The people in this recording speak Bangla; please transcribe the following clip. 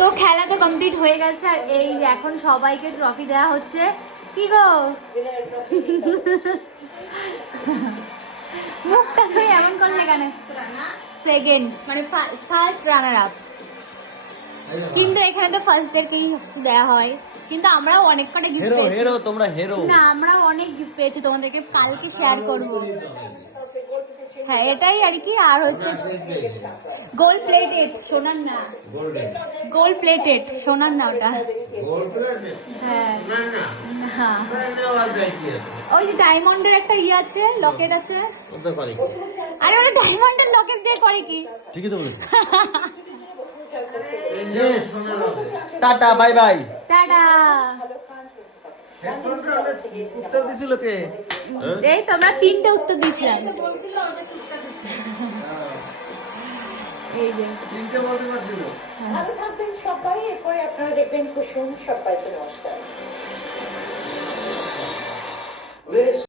তো খেলা তো কমপ্লিট হয়ে গেছে আর এই যে এখন সবাইকে ট্রফি দেওয়া হচ্ছে। কি গো মুখটা তুই এমন করলে কেন? সেকেন্ড মানে ফার্স্ট রানার আপ, কিন্তু এখানে তো ফার্স্টদেরকেই দেওয়া হয়, কিন্তু আমরাও অনেক কটা গিফট পেয়েছি। হেরো তোমরা হেরো না আমরাও অনেক গিফট পেয়েছি, তোমাদেরকে কালকে শেয়ার করব। হ্যাঁ এটাই আর কি। আর হচ্ছে গোল্ড প্লেটেড, সোনার না, গোল্ড প্লেটেড, সোনার না ওটা। হ্যাঁ হ্যাঁ ওই যে ডায়মন্ডের একটা ইয়ে আছে, লকেট আছে। আরে ওটা ডায়মন্ডের লকেট দিয়ে করে কি? ঠিকই তো বলেছি। শেষ, টাটা বাই বাই। টাটা। উত্তর দিছিল কে? এই তো আমরা 3টে উত্তর দিয়েছিলাম। এই যে 3টে বলতে পারছিল। ভালো থাকবেন সবাই, এরপরে আপনারা দেখবেন কুসুম। সবাইকে নমস্কার।